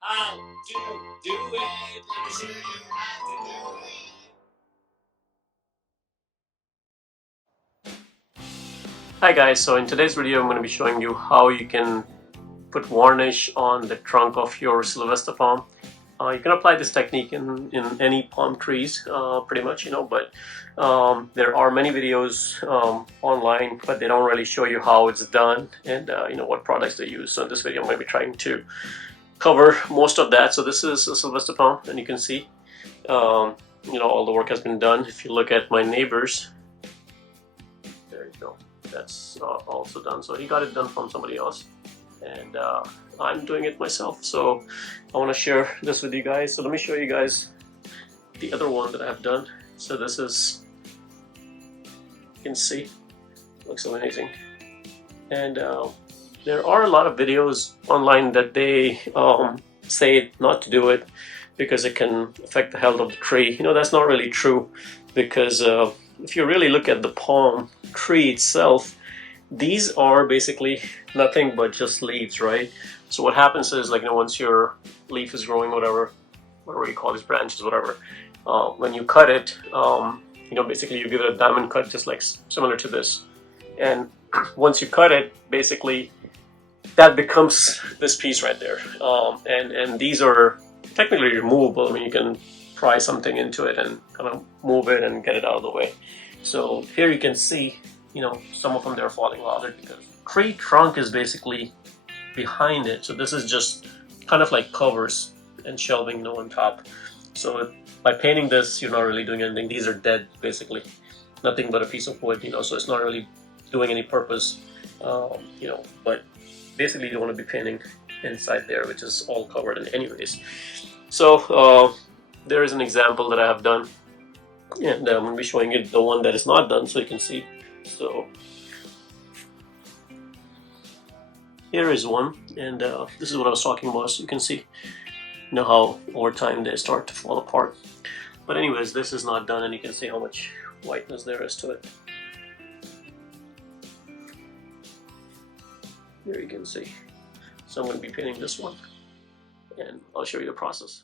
How to do it. Let me show you how to do it. Hi guys, so in today's video I'm going to be showing you how you can put varnish on the trunk of your Sylvester palm. You can apply this technique in any palm trees pretty much, but there are many videos online, but they don't really show you how it's done and what products they use. So in this video I'm going to be trying to cover most of that. So this is a Sylvester palm, and you can see all the work has been done. If you look at my neighbors, there you go, that's also done. So he got it done from somebody else, and I'm doing it myself. So I want to share this with you guys. So let me show you guys the other one that I have done. So this is, you can see, looks amazing. And there are a lot of videos online that they say not to do it because it can affect the health of the tree. That's not really true, because if you really look at the palm tree itself, these are basically nothing but just leaves, right? So what happens is, once your leaf is growing, whatever you call these branches, whatever, when you cut it, basically you give it a diamond cut, just like similar to this. And once you cut it, basically that becomes this piece right there. And these are technically removable. I mean, you can pry something into it and kind of move it and get it out of the way. So here you can see, some of them, they're falling off because tree trunk is basically behind it. So this is just kind of like covers and shelving, on top. So by painting this, you're not really doing anything. These are dead, basically. Nothing but a piece of wood, so it's not really doing any purpose, but basically you want to be painting inside there, which is all covered in anyways. So there is an example that I have done, and I'm going to be showing you the one that is not done, so you can see. So here is one, and this is what I was talking about. So you can see, how over time they start to fall apart. But anyways, this is not done, and you can see how much whiteness there is to it. Here you can see. So I'm going to be painting this one, and I'll show you the process.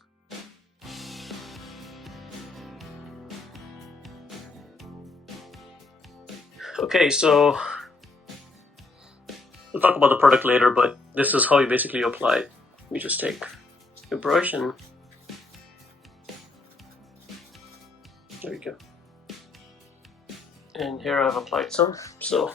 Okay, so we'll talk about the product later, but this is how you basically apply it. You just take your brush, and there you go. And here I've applied some, so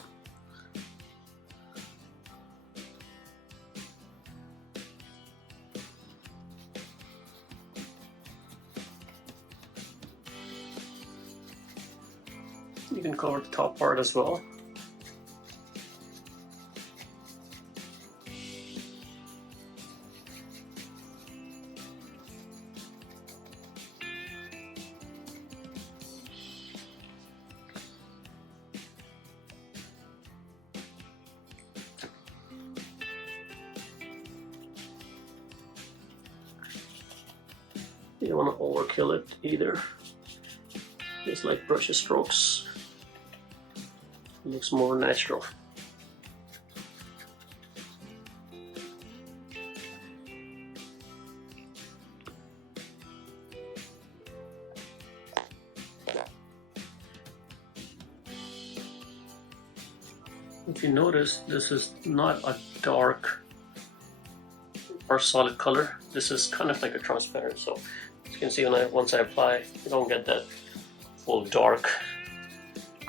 you can cover the top part as well. You don't want to overkill it either. Just like brush strokes. It looks more natural. If you notice, this is not a dark or solid color. This is kind of like a transparent. So as you can see, once I apply, you don't get that full dark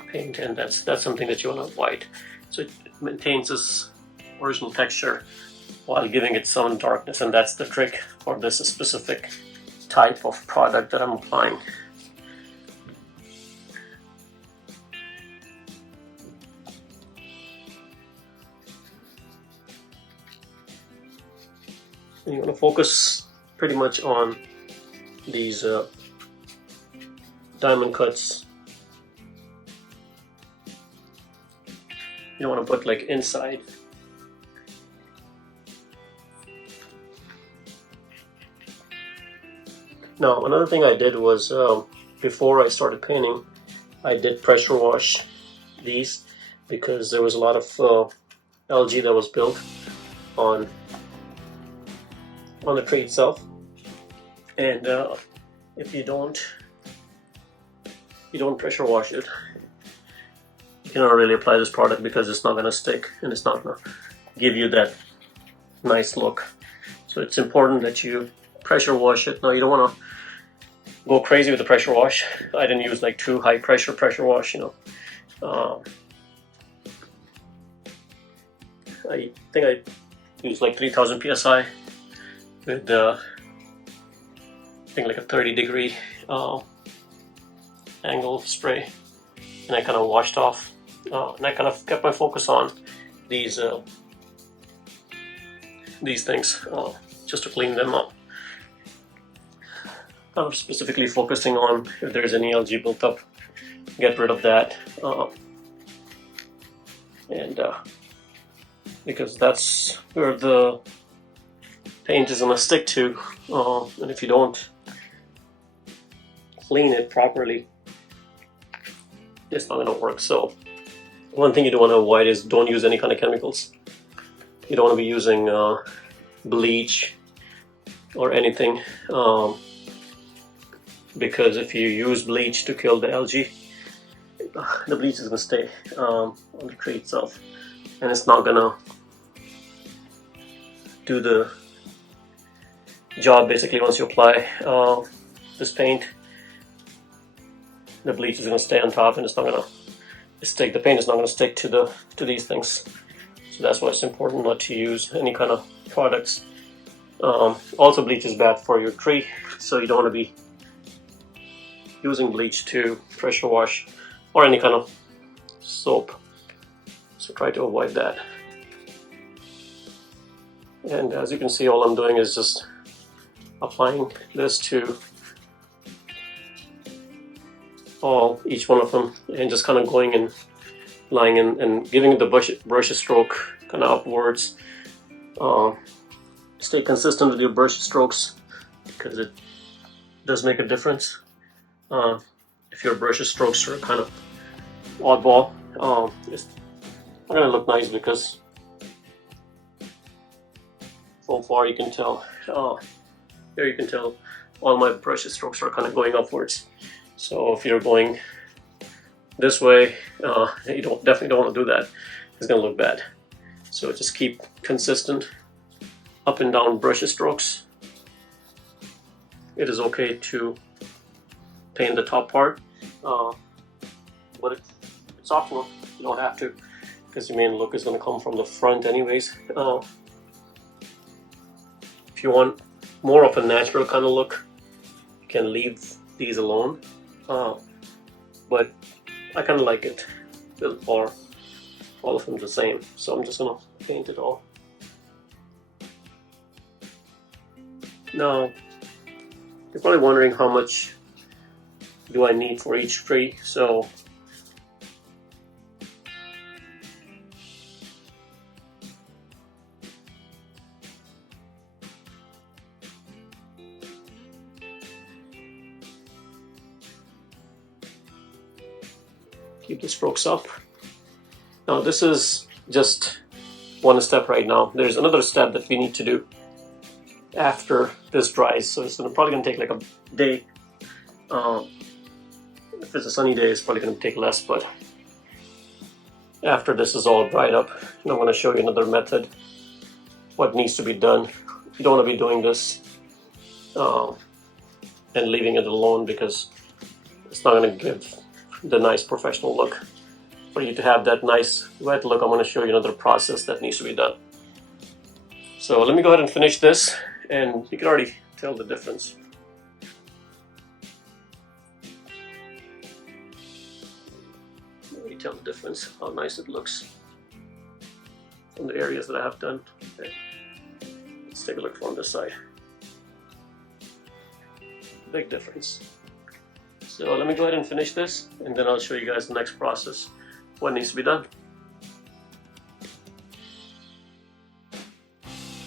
paint, and that's something that you want to avoid. So it maintains this original texture while giving it some darkness, and that's the trick for this specific type of product that I'm applying. And you want to focus pretty much on these diamond cuts. You don't want to put like inside. Now another thing I did was, before I started painting, I did pressure wash these because there was a lot of algae that was built on on the tree itself. And if you don't pressure wash it, you cannot really apply this product because it's not going to stick and it's not going to give you that nice look. So it's important that you pressure wash it. Now you don't want to go crazy with the pressure wash. I didn't use like too high pressure wash, you know. I think I used like 3000 psi with I think like a 30-degree angle spray, and I kind of washed off, and I kind of kept my focus on these things just to clean them up. Kind of specifically focusing on if there's any algae built up, get rid of that, and because that's where the paint is going to stick to, and if you don't clean it properly, it's not going to work. So one thing you don't want to avoid is don't use any kind of chemicals. You don't want to be using bleach or anything, because if you use bleach to kill the algae, the bleach is going to stay on the tree itself, and it's not going to do the job. Basically, once you apply this paint, the bleach is going to stay on top, and it's not going to stick. The paint is not going to stick to these things. So that's why it's important not to use any kind of products. Also, bleach is bad for your tree, so you don't want to be using bleach to pressure wash or any kind of soap. So try to avoid that. And as you can see, all I'm doing is just applying this to each one of them, and just kind of going and lying in and giving it the brush stroke kind of upwards. Stay consistent with your brush strokes because it does make a difference. If your brush strokes are kind of oddball, it's not going to look nice, because so far you can tell, here you can tell all my brush strokes are kind of going upwards. So if you're going this way, you definitely don't want to do that. It's going to look bad. So just keep consistent up and down brush strokes. It is okay to paint the top part, but it's optional. You don't have to, because your main look is going to come from the front anyways. If you want more of a natural kind of look, you can leave these alone, but I kind of like it for all of them the same, so I'm just going to paint it all. Now, you're probably wondering how much do I need for each tree. So keep the strokes up. Now this is just one step right now. There's another step that we need to do after this dries, so it's probably going to take like a day. If it's a sunny day, it's probably going to take less, but after this is all dried up, I'm going to show you another method, what needs to be done. You don't want to be doing this and leaving it alone, because it's not going to give the nice professional look. For you to have that nice wet look, I'm going to show you another process that needs to be done. So let me go ahead and finish this, and you can already tell the difference. Tell the difference, how nice it looks from the areas that I have done. Okay. Let's take a look from this side. Big difference. So let me go ahead and finish this, and then I'll show you guys the next process, what needs to be done.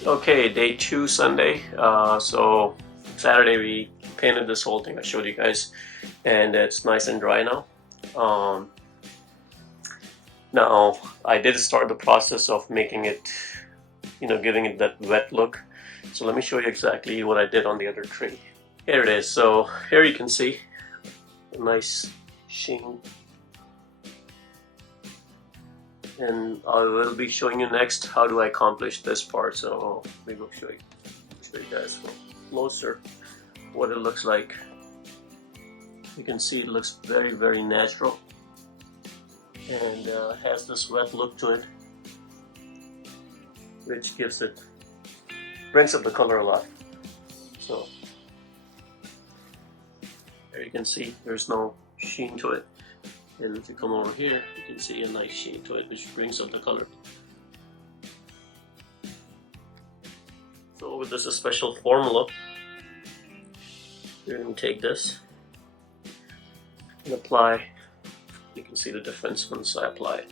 Okay, day 2, Sunday. So Saturday we painted this whole thing I showed you guys, and it's nice and dry now. Now, I did start the process of making it, giving it that wet look. So let me show you exactly what I did on the other tree. Here it is. So here you can see a nice sheen. And I will be showing you next how do I accomplish this part. So let me go show you guys closer what it looks like. You can see it looks very natural, and has this wet look to it, which brings up the color a lot. So there you can see there's no sheen to it, and if you come over here you can see a nice sheen to it, which brings up the color. So with this special formula, you're going to take this and apply. You can see the difference once I apply it.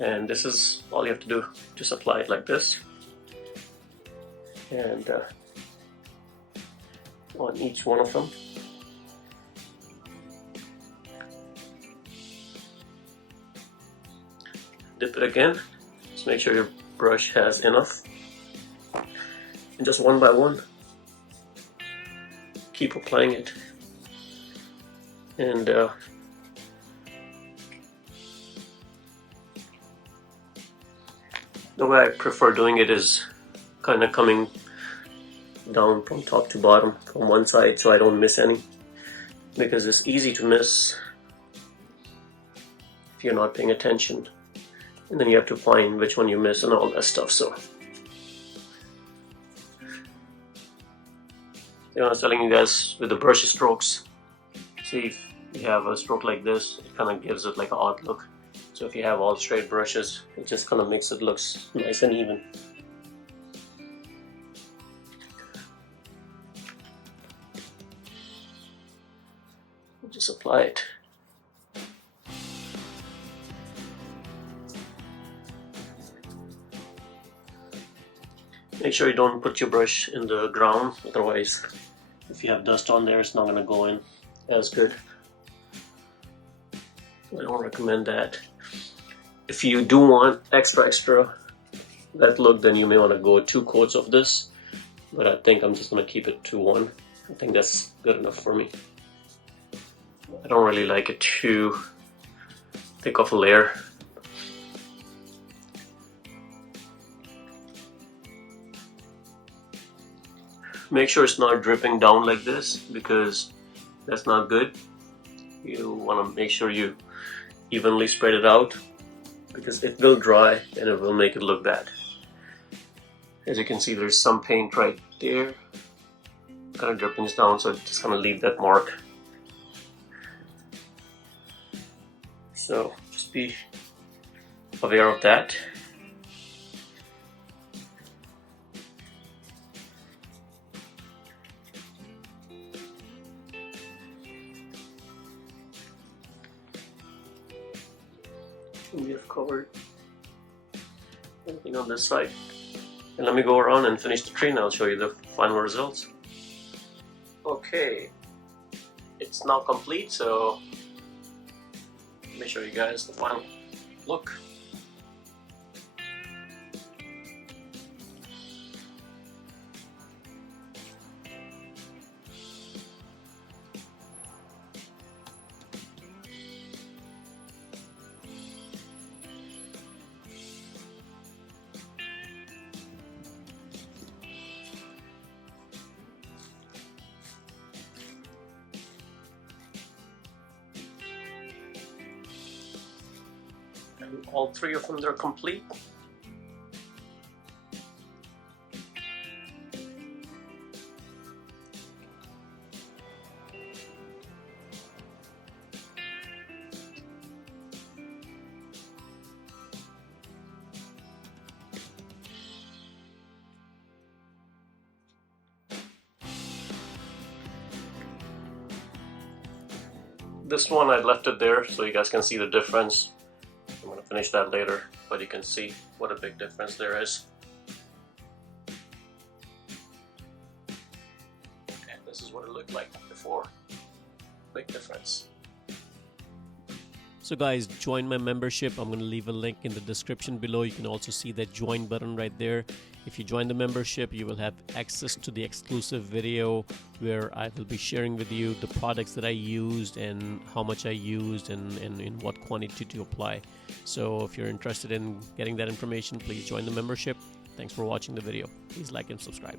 And this is all you have to do, just apply it like this. And on each one of them. Dip it again, just make sure your brush has enough. And just one by one, keep applying it. And the way I prefer doing it is kind of coming down from top to bottom from one side, so I don't miss any, because it's easy to miss if you're not paying attention, and then you have to find which one you miss and all that stuff. So I was telling you guys with the brush strokes, see if you have a stroke like this, it kind of gives it like an odd look. So if you have all straight brushes, it just kind of makes it look nice and even. Just apply it. Make sure you don't put your brush in the ground, otherwise if you have dust on there, it's not going to go in as good. I don't recommend that. If you do want extra that look, then you may want to go 2 coats of this, but I think I'm just going to keep it to 1. I think that's good enough for me. I don't really like it too thick of a layer. Make sure it's not dripping down like this, because that's not good. You want to make sure you evenly spread it out, because it will dry and it will make it look bad. As you can see, there's some paint right there, kind of dripping down, so just kind of leave that mark. So just be aware of that. We have covered everything on this side. And let me go around and finish the tree and I'll show you the final results. Okay, it's now complete, so let me show you guys the final look. And all 3 of them are complete. This one I left it there so you guys can see the difference. I'm going to finish that later, but you can see what a big difference there is. And this is what it looked like before. Big difference. So guys, join my membership. I'm going to leave a link in the description below. You can also see that join button right there. If you join the membership, you will have access to the exclusive video where I will be sharing with you the products that I used and how much I used and in what quantity to apply. So if you're interested in getting that information, please join the membership. Thanks for watching the video. Please like and subscribe.